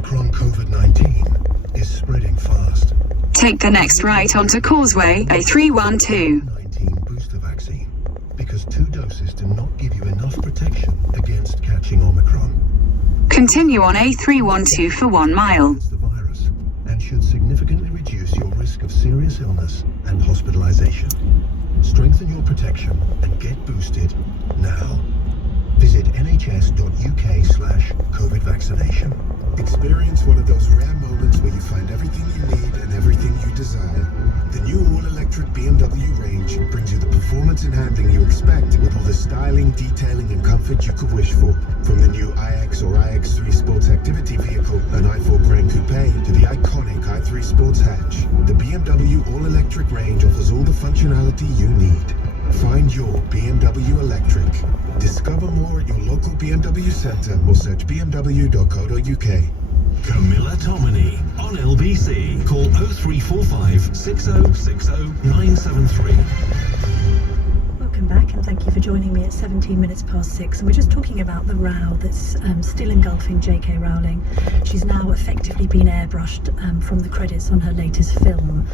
Omicron COVID-19 is spreading fast. Take the next right onto Causeway A312. COVID-19 booster vaccine, because 2 doses do not give you enough protection against catching Omicron. Continue on A312 for 1 mile. Against the virus, and should significantly reduce your risk of serious illness and hospitalization. Strengthen your protection and get boosted now. Visit nhs.uk/COVID vaccination. Experience one of those rare moments where you find everything you need and everything you desire. The new all-electric BMW range brings you the performance and handling you expect with all the styling, detailing and comfort you could wish for. From the new iX or iX3 Sports Activity Vehicle and i4 Grand Coupe to the iconic i3 Sports Hatch, the BMW all-electric range offers all the functionality you need. Find your BMW Electric. Discover more at your local BMW centre or search bmw.co.uk. Camilla Tominey on LBC. Call 0345 6060 973. Welcome back, and thank you for joining me at 17 minutes past 6. And we're just talking about the row that's still engulfing J.K. Rowling. She's now effectively been airbrushed from the credits on her latest film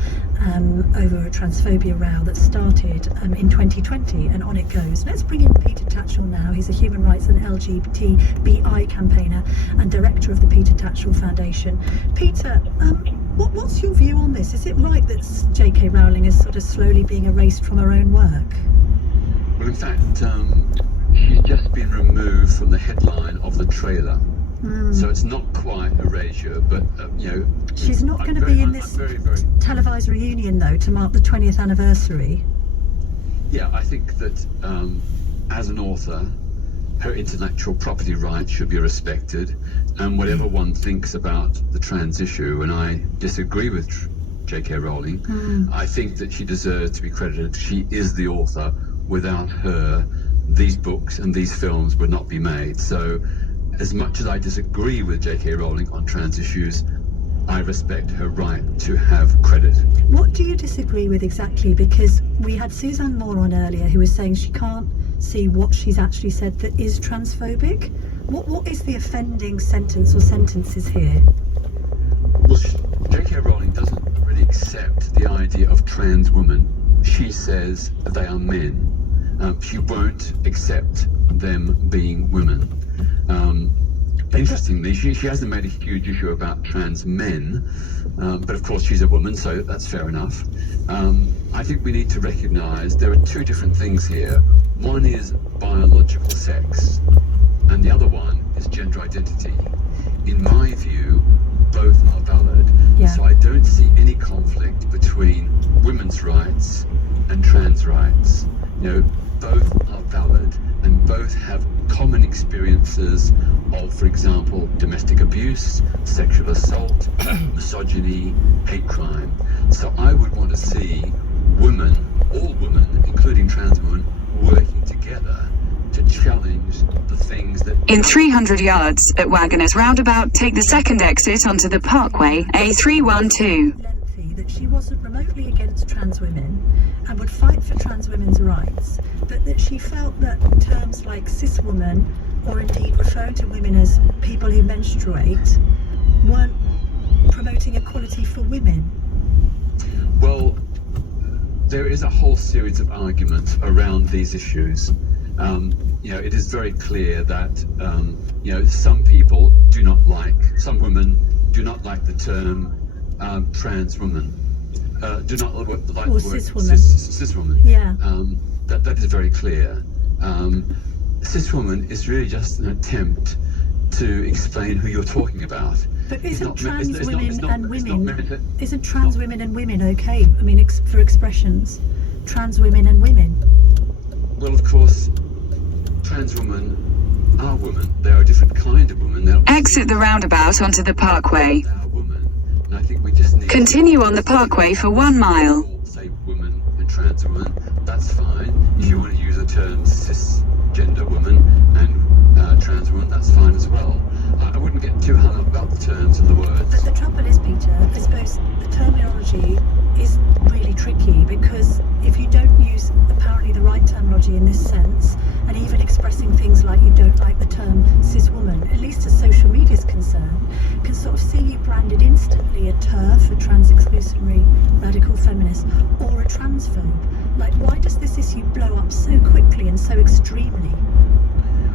over a transphobia row that started in 2020, and on it goes. Let's bring in Peter Tatchell now. He's a human rights and LGBTBI campaigner and director of the Peter Tatchell Foundation. Peter, what's your view on this? Is it right that J.K. Rowling is sort of slowly being erased from her own work? Well, in fact, she's just been removed from the headline of the trailer. So it's not quite erasure, but, She's not going to be in this televised reunion, though, to mark the 20th anniversary. Yeah, I think that as an author, her intellectual property rights should be respected, and whatever one thinks about the trans issue, and I disagree with J.K. Rowling, I think that she deserves to be credited. She is the author. Without her, these books and these films would not be made. So, as much as I disagree with J.K. Rowling on trans issues, I respect her right to have credit. What do you disagree with exactly? Because we had Suzanne Moore on earlier who was saying she can't see what she's actually said that is transphobic. What is the offending sentence or sentences here? Well, J.K. Rowling doesn't really accept the idea of trans women. She says they are men. She won't accept them being women. Interestingly, she hasn't made a huge issue about trans men, but of course she's a woman, so that's fair enough. I think we need to recognise there are 2 different things here. One is biological sex, and the other one is gender identity. In my view, both are valid. Yeah. So I don't see any conflict between women's rights and trans rights. Both are valid and both have common experiences of, for example, domestic abuse, sexual assault, misogyny, hate crime. So I would want to see women, all women, including trans women, working together to challenge the things that... In 300 yards at Wagoners Roundabout, take the second exit onto the Parkway A312. That she wasn't remotely against trans women and would fight for trans women's rights, but that she felt that terms like cis woman, or indeed referring to women as people who menstruate, weren't promoting equality for women. Well, there is a whole series of arguments around these issues. It is very clear that some people do not like, some women do not like the term trans woman, do not like the word cis woman. Cis woman. Yeah. That is very clear. Cis woman is really just an attempt to explain who you're talking about. But isn't trans women and women okay? I mean, for expressions, trans women and women. Well, of course, trans women are women. They are a different kind of woman. Exit the roundabout onto the Parkway. They are women, and I think we just need Continue on the Parkway for 1 mile. Say woman and trans woman. That's fine. If you want to use the term cisgender woman and trans woman, that's fine as well. I wouldn't get too hung up about the terms and the words. But the trouble is, Peter, I suppose the terminology is really tricky, because if you don't use apparently the right terminology in this sense, and even expressing things like you don't like the term cis woman, at least as social media is concerned, can sort of see you branded instantly a TERF, a trans exclusionary radical feminist, or a transphobe. Like, why does this issue blow up so quickly and so extremely?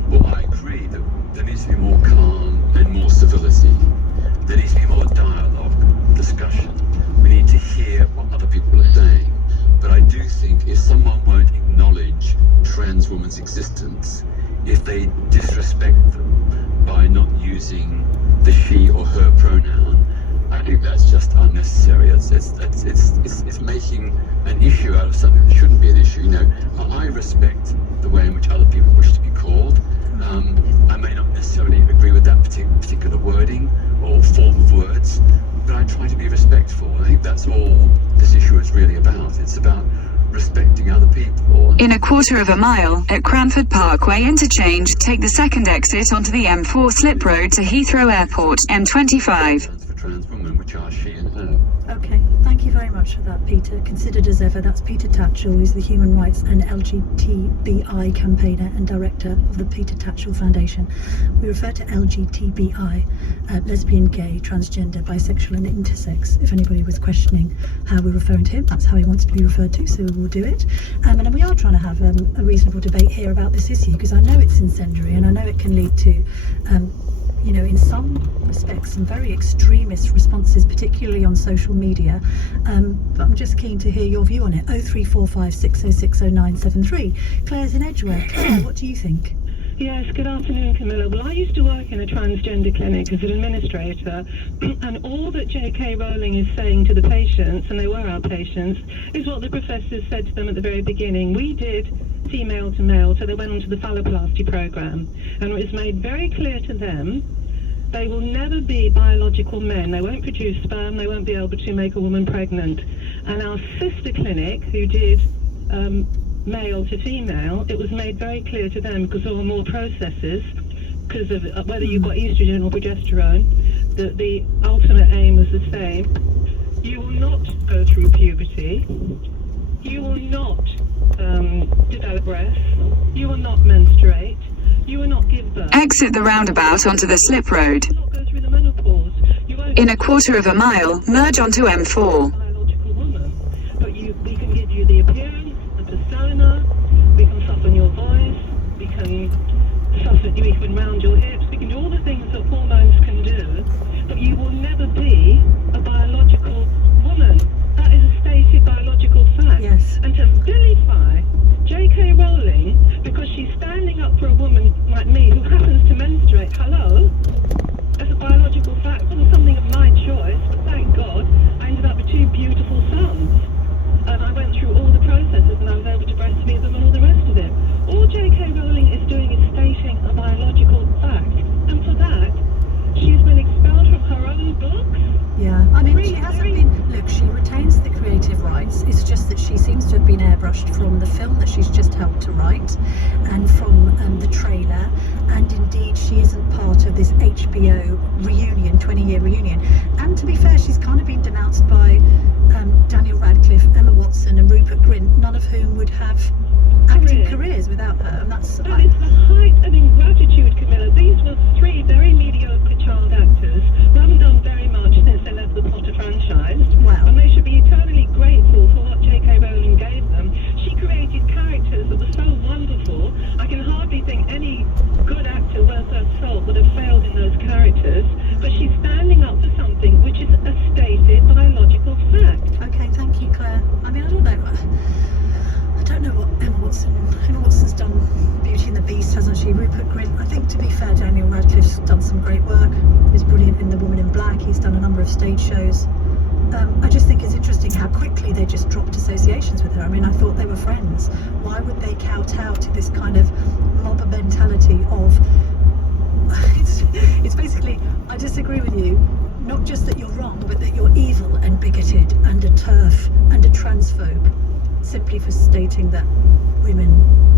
Well, I agree that there needs to be more calm and more civility. There needs to be more dialogue, discussion. We need to hear what other people are saying. But I do think if someone won't acknowledge trans women's existence, if they disrespect them by not using the she or her pronoun, I think that's just unnecessary. It's making an issue out of something that shouldn't be an issue. You know, I respect the way in which other people wish to be called. I may not necessarily agree with that particular wording or form of words, but I try to be respectful. I think that's all this issue is really about. It's about respecting other people. In a quarter of a mile, at Cranford Parkway interchange, take the second exit onto the M4 slip road to Heathrow Airport, M25. For trans women, which are she and her. Okay, thank you very much for that, Peter. Considered as ever, that's Peter Tatchell, who's the Human Rights and LGTBI campaigner and director of the Peter Tatchell Foundation. We refer to LGTBI, lesbian, gay, transgender, bisexual and intersex. If anybody was questioning how we're referring to him, that's how he wants to be referred to, so we'll do it. And we are trying to have a reasonable debate here about this issue, because I know it's incendiary and I know it can lead to you know, in some respects, some very extremist responses, particularly on social media. But I'm just keen to hear your view on it. 0345 606 0973. Claire's in Edgware. Claire, what do you think? Yes, good afternoon, Camilla. Well, I used to work in a transgender clinic as an administrator, and all that J.K. Rowling is saying to the patients, and they were our patients, is what the professors said to them at the very beginning. We did female to male, so they went onto the phalloplasty program, and it was made very clear to them they will never be biological men. They won't produce sperm, they won't be able to make a woman pregnant. And our sister clinic, who did male to female, it was made very clear to them, because there were more processes, because of whether you've got estrogen or progesterone, that the ultimate aim was the same. You will not go through puberty. You will not develop breasts. You will not menstruate. You will not give birth. Exit the roundabout onto the slip road. You will not go through the menopause. You won't In a quarter of a mile, merge onto M4. biological woman. But we can give you the appearance, the persona, we can soften your voice, we can round your hips, we can do all the things that hormones can do, but you will never be a biological woman. That is a stated biological fact. Yes. And to vilify J.K. Rowling because she's standing up for a woman like me who happens to menstruate, hello, as a biological fact, it wasn't something of my choice, but thank God I ended up with two beautiful sons. And I went through all the processes and I was able to breastfeed them and all the rest of it. All J.K. Rowling is doing is stating a biological fact. And for that, she's been expelled from her own books. Yeah, I mean, she hasn't been. Look, she retains the creative rights. It's just that she seems to have been airbrushed from the film that she's just helped to write, and from the trailer. And indeed, she isn't part of this HBO reunion, 20-year reunion. And to be fair, she's kind of been denounced by Daniel Radcliffe, Emma Watson, and Rupert Grint, none of whom would have acting careers without her. And that's That is the height of ingratitude, Camilla. These were three very mediocre child actors who haven't done very much since they left the Potter franchise. Wow. And they should be eternally grateful for what J.K. Rowling gave them. She created characters that were so wonderful. I can hardly think any good actor worth their salt would have failed in those characters. But she's standing up for something which is a stated biological fact. Okay, thank you, Claire. I mean, I don't know what Emma Watson's done Beauty and the Beast, hasn't she? Rupert Grint. I think, to be fair, Daniel Radcliffe's done some great work. He's brilliant in The Woman in Black. He's done a number of stage shows. I just think it's interesting how quickly they just dropped associations with her. I mean, I thought they were friends. Why would they kowtow to this kind of mob mentality of... It's basically, I disagree with you. Not just that you're wrong, but that you're evil and bigoted and a TERF and a transphobe, simply for stating that women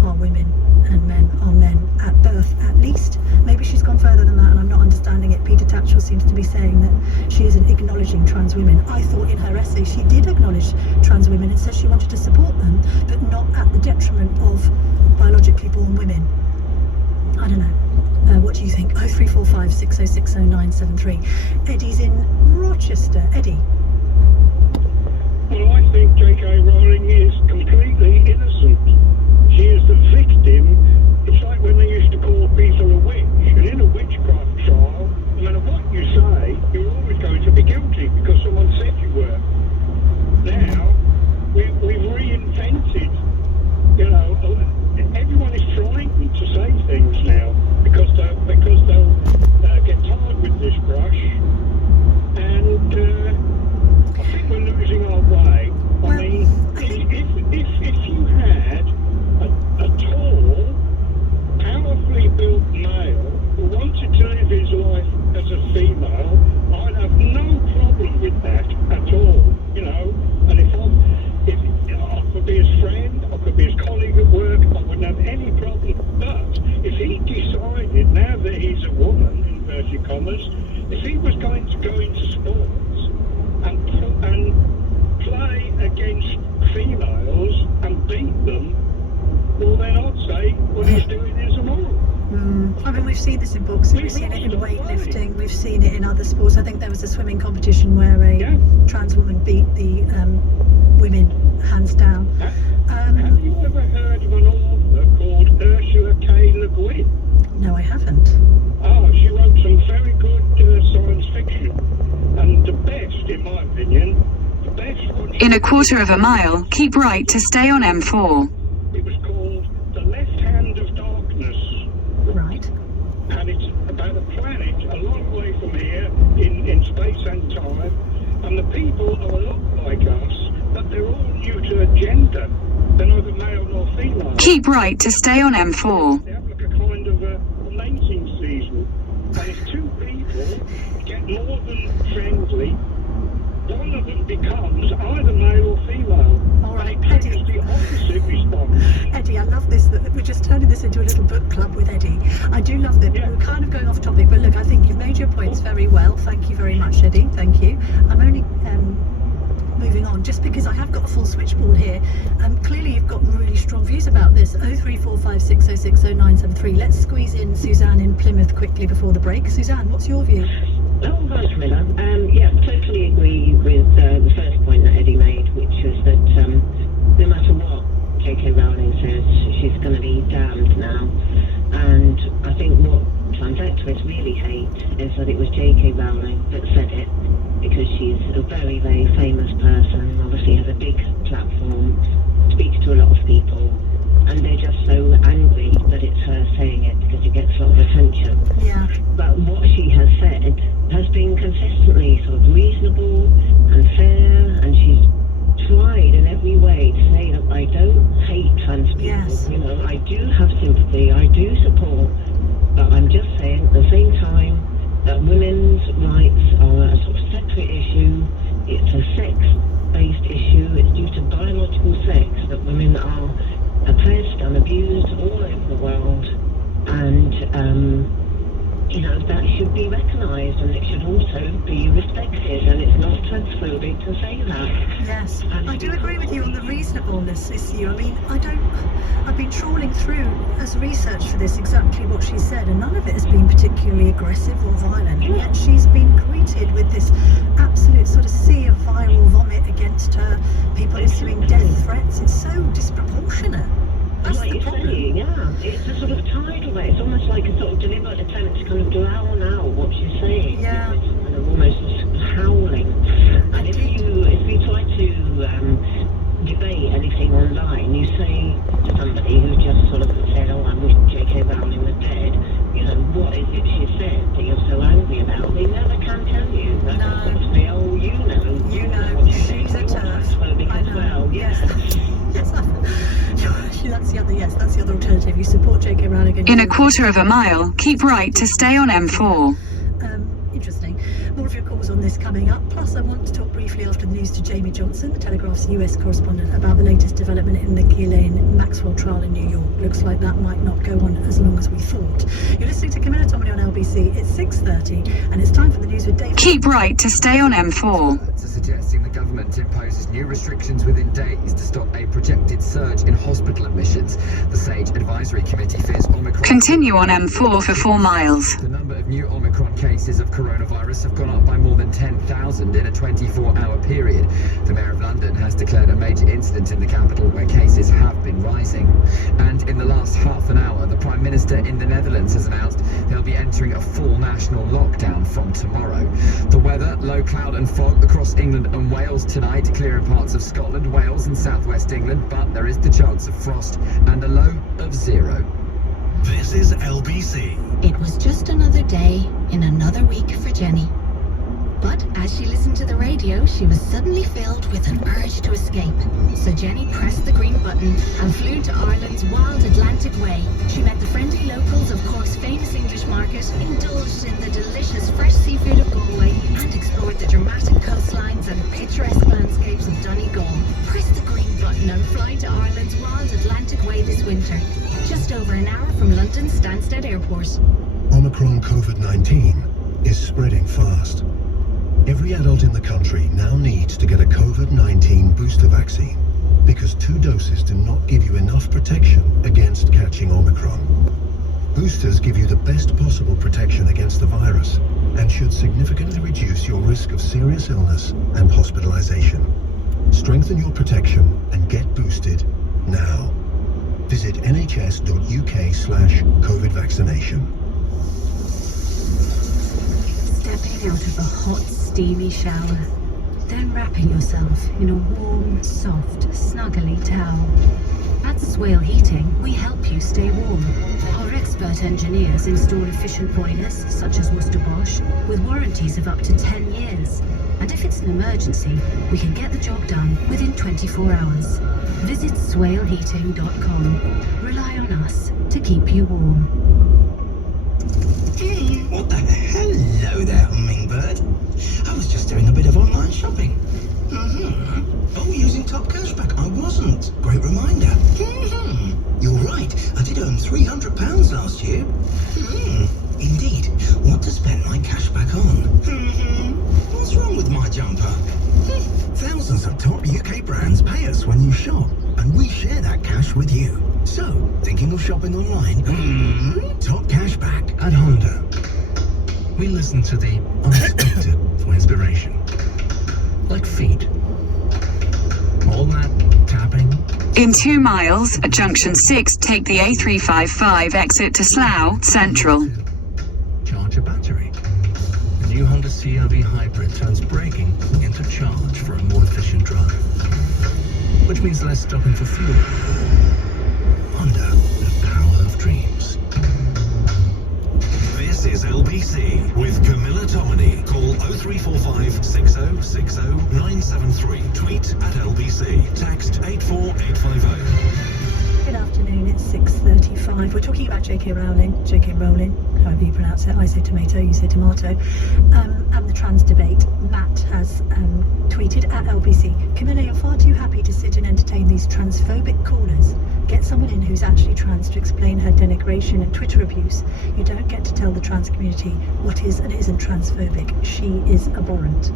are women and men are men at birth, at least. Maybe she's gone further than that and I'm not understanding it. Peter Tatchell seems to be saying that she isn't acknowledging trans women. I thought in her essay she did acknowledge trans women and said she wanted to support them, but not at the detriment of biologically born women. I don't know. What do you think? 0345 6060 973. Eddie's in Rochester. Eddie. Well, I think J.K. Rowling is completely innocent. She is the victim. It's like when they used to call people a witch. And in a witchcraft trial, no matter what you say, you're always going to be guilty because someone said you were. Now, we've reinvented, you know, everyone is frightened to say things now because they'll get tired with this brush. And I think we're losing our way. I mean, if you had a tall, powerfully built male who wanted to live his life as a female, I'd have no problem with that at all, you know. And if I could be his friend, I could be his colleague at work, I wouldn't have any problem. But if he decided, now that he's a woman, in inverted commas, if he was going to go into sports and play against females and beat them, well then I'd say what he's doing is immoral. I mean, we've seen this in boxing, we've seen it in weightlifting, we've seen it in other sports. I think there was a swimming competition where a trans woman beat the women hands down. Have you ever heard of an author called Ursula K. Le Guin? No, I haven't. Oh, she wrote some very good science fiction. And the best, in my opinion, the best one... In a quarter of a mile, keep right to stay on M4. It was called The Left Hand of Darkness. Right. And it's about a planet a long way from here in space and time. And the people are a lot like us, but they're all new to gender. They're neither male nor female. Keep right to stay on M4. They have like a kind of a mating season. And if two people get more than friendly, one of them becomes either male or female. All right, and it Eddie. triggers the opposite response. Eddie, I love this, that we're just turning this into a little book club with Eddie. I do love that. Yeah. We're kind of going off topic, but look, I think you've made your points very well. Thank you very much, Eddie. Thank you. I'm only moving on just because I have got a full switchboard here. Clearly you've got really strong views about this. 0345 6060 973. Let's squeeze in Suzanne in Plymouth quickly before the break. Suzanne, what's your view? Oh, hi, Camilla. Yeah, totally agree with the first point that Eddie made, which was that no matter what J.K. Rowling says, she's going to be damned now. And I think what transactivists really hate is that it was J.K. Rowling that said it, because she's a very, very famous person, obviously has a big platform, speaks to a lot of people, and they're just so angry that it's her saying it because it gets a lot of attention. Yeah. But what she has said has been consistently sort of reasonable and fair, and she's tried in every way to say that I don't hate trans people. Yes. You know, I do have sympathy, I do support, but I'm just saying at the same time that women's rights are a sort of separate issue. It's a sex-based issue. It's due to biological sex that women are oppressed and abused all over the world, and you know, that should be recognised, and it should also be respected, and it's not transphobic to say that. Yes, And I do agree with you on the reasonableness issue. I mean, I've been trawling through as research for this exactly what she said, and none of it has been particularly aggressive or violent, and yet she's been greeted with this absolute sort of sea of viral vomit against her. People issuing death threats. It's so disproportionate. That's like the you're problem. saying, yeah, it's a sort of tidal way. It's almost like a sort of deliberate attempt to kind of drown out what she's saying. Yeah. It's kind of almost howling. And if you try to debate anything online, you say to somebody who just sort of said, oh, I wish J.K. Rowling was dead, you know, what is it she said that you're so angry about? They never can tell you. They No. just say, oh, you know what she's she's a saying. You're turf. transphobic I as know. well. Yes. Yes, that's the other alternative. You support J.K. Rowling and In you- a quarter of a mile, keep right to stay on M4. Interesting. More of your calls on this coming up. Plus, I want to talk briefly after the news to Jamie Johnson, the Telegraph's US correspondent, about the latest development in the Ghislaine Maxwell trial in New York. Looks like that might not go on as long as we thought. You're listening to Camilla Tominey on LBC. It's 6:30, and it's time for the news with David. Keep right to stay on M4. It's a suggesting the government imposes new restrictions within days to stop a projected surge in hospital admissions. The SAGE Advisory Committee fears Omicron... Continue on M4 for 4 miles. The number of new Omicron cases of coronavirus have gone up by more than 10,000 in a 24-hour period. The Mayor of London has declared a major incident in the capital where cases have been rising. And in the last half an hour, the Prime Minister in the Netherlands has announced they'll be entering a full national lockdown from tomorrow. The weather, low cloud and fog across England and Wales tonight, clear in parts of Scotland, Wales and southwest England, but there is the chance of frost and a low of 0. This is LBC. It was just another day in another week for Jenny. But as she listened to the radio, she was suddenly filled with an urge to escape. So Jenny pressed the green button and flew to Ireland's wild Atlantic way. She met the friendly locals of Cork's famous English market, indulged in the delicious fresh seafood of Galway, and explored the dramatic coastlines and picturesque landscapes of Donegal. Press the green button and fly to Ireland's wild Atlantic way this winter. Just over an hour from London's Stansted Airport. Omicron COVID-19 is spreading fast. Every adult in the country now needs to get a COVID-19 booster vaccine because 2 doses do not give you enough protection against catching Omicron. Boosters give you the best possible protection against the virus and should significantly reduce your risk of serious illness and hospitalization. Strengthen your protection and get boosted now. Visit nhs.uk/COVID vaccination. Stepping out of a hot, steamy shower, then wrapping yourself in a warm, soft, snuggly towel. At Swale Heating, we help you stay warm. Our expert engineers install efficient boilers, such as Worcester Bosch, with warranties of up to 10 years. And if it's an emergency, we can get the job done within 24 hours. Visit swaleheating.com. Rely on us to keep you warm. What the hello there, hummingbird. I was just doing a bit of online shopping. Oh, using Top Cashback. I wasn't. Great reminder. You're right. I did earn £300 last year. Indeed. What to spend my cashback on? What's wrong with my jumper? Thousands of top UK brands pay us when you shop, and we share that cash with you. So, thinking of shopping online? Top Cashback at Honda. We listen to the unexpected for inspiration. Like feet. All that tapping. In 2 miles, at junction 6, take the A355 exit to Slough Central. Charge a battery. The new Honda CR-V Hybrid turns braking into charge for a more efficient drive. Which means less stopping for fuel. Honda, the power of dreams. This is LBC with Camilla Tomini. Call 0345 6060 973. Tweet at LBC. Text 84850. Good afternoon, it's 6:35. We're talking about J.K. Rowling, however you pronounce it. I say tomato, you say tomato. And the trans debate. Matt has tweeted at LBC, Camilla, you're far too happy to sit and entertain these transphobic callers. Get someone in who's actually trans to explain her denigration and Twitter abuse. You don't get to tell the trans community what is and isn't transphobic. She is abhorrent.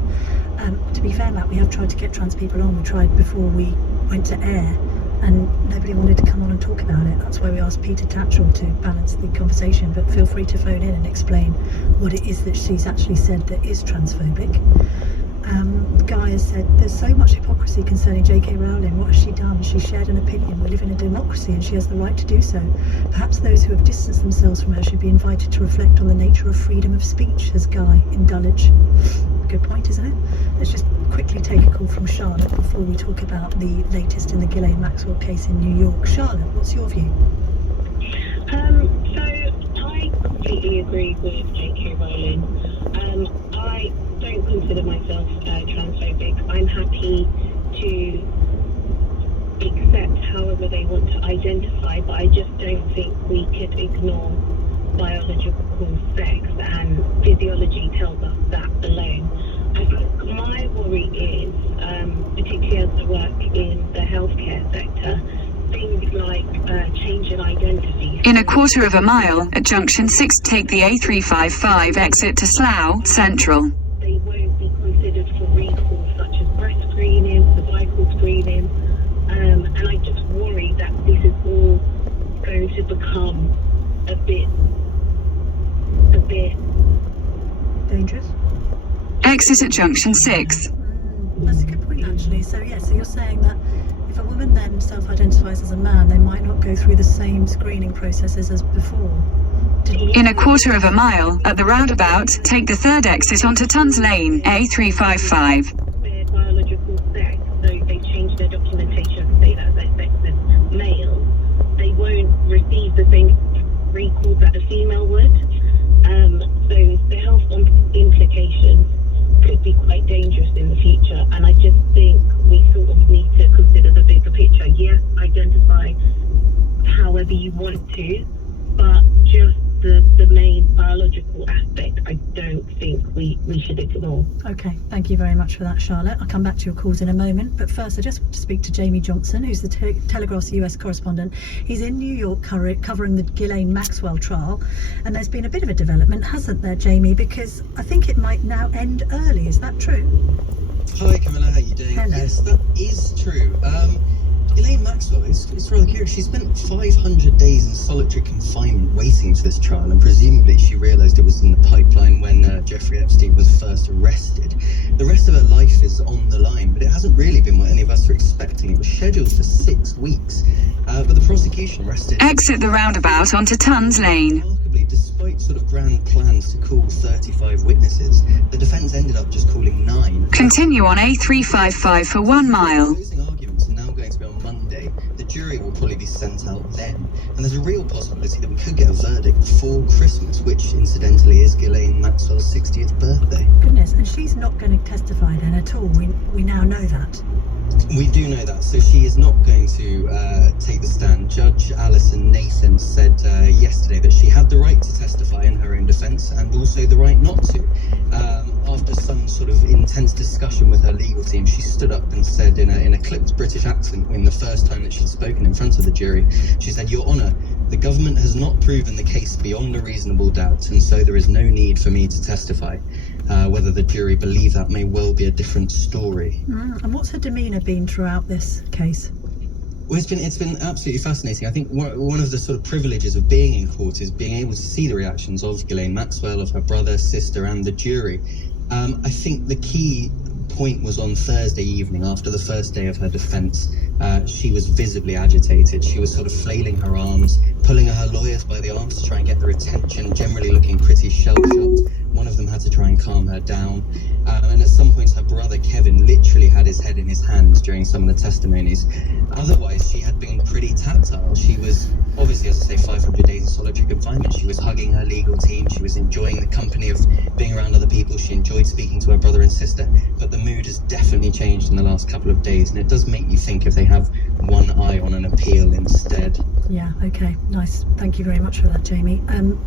To be fair, Matt, we have tried to get trans people on. We tried before we went to air, and nobody wanted to come on and talk about it. That's why we asked Peter Tatchell to balance the conversation, but feel free to phone in and explain what it is that she's actually said that is transphobic. Guy has said, there's so much hypocrisy concerning J.K. Rowling. What has she done? She shared an opinion. We live in a democracy and she has the right to do so. Perhaps those who have distanced themselves from her should be invited to reflect on the nature of freedom of speech, says Guy in Dulwich. Good point, isn't it? Let's just quickly take a call from Charlotte before we talk about the latest in the Ghislaine Maxwell case in New York. Charlotte, what's your view? So I completely agree with J.K. Rowling. I don't consider myself transphobic. I'm happy to accept however they want to identify, but I just don't think we could ignore biological sex and physiology tells us that alone. I think my worry is, particularly as I work in the healthcare sector, things like change in identity. In a quarter of a mile, at junction 6, take the A355 exit to Slough Central. They won't be considered for recall, such dangerous? Exit at junction 6. That's a good point, actually. So you're saying that if a woman then self-identifies as a man, they might not go through the same screening processes as before. In a quarter of a mile, at the roundabout, take the third exit onto Tons Lane, A355. Their biological sex, so they changed their documentation to say that their sex is male. They won't receive the same recall that a female would. So the health implications could be quite dangerous in the future, and I just think we sort of need to consider the bigger picture. Yes, identify however you want to, but just the main biological aspect, I don't think we should ignore. Okay, thank you very much for that, Charlotte. I'll come back to your calls in a moment, but first I just want to speak to Jamie Johnson, who's the Telegraph's US correspondent. He's in New York covering the Ghislaine Maxwell trial, and there's been a bit of a development, hasn't there, Jamie? Because I think it might now end early. Is that true? Hi Camilla, how are you doing? Hello. Yes, that is true. Ghislaine Maxwell, it's rather curious. She spent 500 days in solitary confinement waiting for this trial, and presumably she realised it was in the pipeline when Jeffrey Epstein was first arrested. The rest of her life is on the line, but it hasn't really been what any of us were expecting. It was scheduled for 6 weeks, but the prosecution rested. Exit the roundabout onto Tons Lane. Remarkably, despite sort of grand plans to call 35 witnesses, the defence ended up just calling 9. Continue on A355 for 1 mile. Closing arguments are now going to be on Monday. The jury will probably be sent out then, and there's a real possibility that we could get a verdict before Christmas, which incidentally is Ghislaine Maxwell's 60th birthday. Goodness, and she's not going to testify then at all. We now know that. We do know that, so she is not going to take the stand. Judge Alison Nathan said yesterday that she had the right to testify in her own defence and also the right not to. After some sort of intense discussion with her legal team, she stood up and said in a clipped British accent, in the first time that she'd spoken in front of the jury, she said, "Your Honour, the government has not proven the case beyond a reasonable doubt, and so there is no need for me to testify. Whether the jury believe that may well be a different story." And what's her demeanour been throughout this case? Well, it's been absolutely fascinating. I think one of the sort of privileges of being in court is being able to see the reactions of Ghislaine Maxwell, of her brother, sister, and the jury. I think the key point was on Thursday evening, after the first day of her defence. She was visibly agitated. She was sort of flailing her arms, pulling her lawyers by the arms to try and get their attention, generally looking pretty shell-shocked. One of them had to try and calm her down. And at some points, her brother, Kevin, literally had his head in his hands during some of the testimonies. Otherwise, she had been pretty tactile. She was, obviously, as I say, 500 days in solitary confinement. She was hugging her legal team. She was enjoying the company of being around other people. She enjoyed speaking to her brother and sister. But the mood has definitely changed in the last couple of days. And it does make you think if they have one eye on an appeal instead. Yeah, okay, nice. Thank you very much for that, Jamie.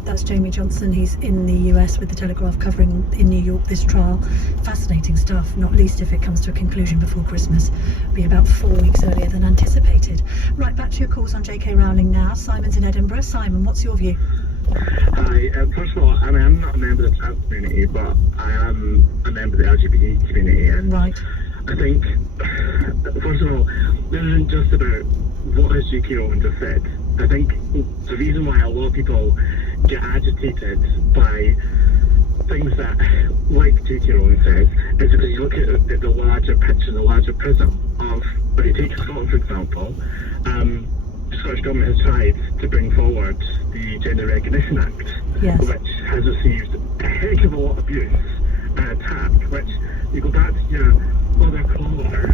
That's Jamie Johnson. He's in the US with the Telegraph covering in New York this trial. Fascinating stuff, not least if it comes to a conclusion before Christmas. It'll be about 4 weeks earlier than anticipated. Right, back to your calls on J.K. Rowling now. Simon's in Edinburgh. Simon, what's your view? Hi, first of all, I mean, I'm not a member of the trans community, but I am a member of the LGBT community, and right. I think, first of all, this isn't just about what has J.K. Rowling just said. I think the reason why a lot of people get agitated by things that, like J.K. Rowling says, is because you look at the larger picture, the larger prism of, if you take Scotland for example, the Scottish Government has tried to bring forward the Gender Recognition Act, yes, which has received a heck of a lot of abuse and attack, which you go back to your other caller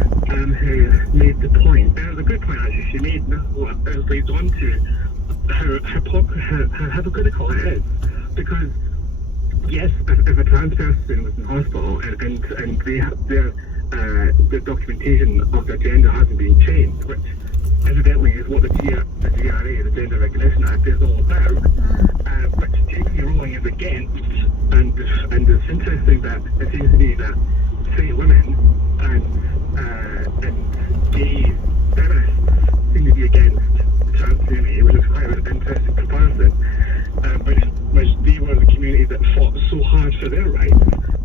who made the point, and it was a good point actually she made, this is what it leads on to how hypocritical it is, because yes, if a trans person was in hospital and they have the documentation of their gender hasn't been changed, which evidently is what the GRA, the Gender Recognition Act, is all about, which J.K. Rowling is against, and it's interesting that it seems to me that straight women and gay feminists seem to be against the trans community, which is quite an interesting comparison, which they were the community that fought so hard for their rights,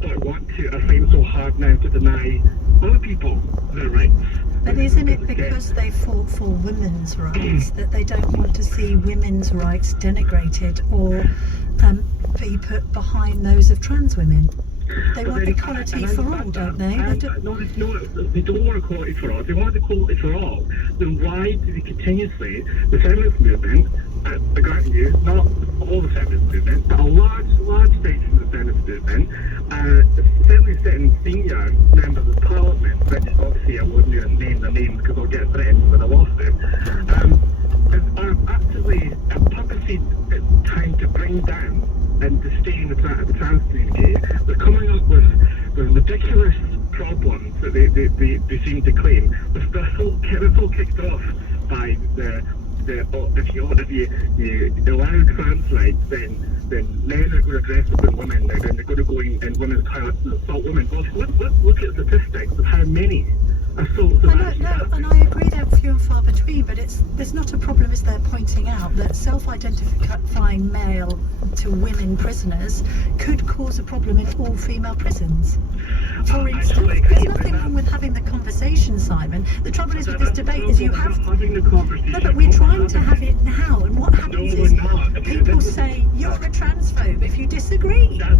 but are fighting so hard now to deny other people their rights. But isn't it because they fought for women's rights that they don't want to see women's rights denigrated or be put behind those of trans women? They want equality for all, don't they? No, they don't want equality for all. If they want equality for all, then why do they continuously, the feminist movement, I grant you, not all the feminist movement, but a large section of the feminist movement, certainly certain senior members of parliament, which obviously I wouldn't even name their names because I'll get threatened with a lawsuit, are actively purposely trying to bring down and disdain the trans community. They're coming up with ridiculous problems that they seem to claim. This all kicked off by if you allow trans rights, then men are going to dress up as women, and then they're going to go in women's toilets and assault women. Well, let's look at statistics of how many assaults have actually happened. And I agree they're few and far between, but there's not a problem, as they're pointing out, that self-identifying male to women prisoners could cause a problem in all female prisons. For instance, there's nothing wrong with having the conversation, Simon. The trouble is with this debate is you have... No, but we're trying to have it now, and what happens is people say, you're a transphobe if you disagree. That's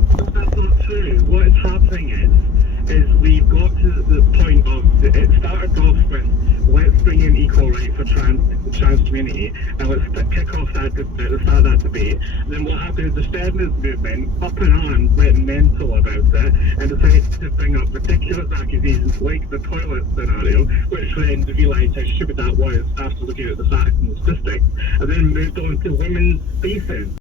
not true. What is happening is we've got to the point of, it started off with, let's bring in equal rights for the trans community, and let's kick off that start that debate. And then what happened is the feminist movement, up and on, went mental about it, and decided to bring up ridiculous accusations like the toilet scenario, which then realised how stupid that was after looking at the facts and statistics, and then moved on to women's spaces.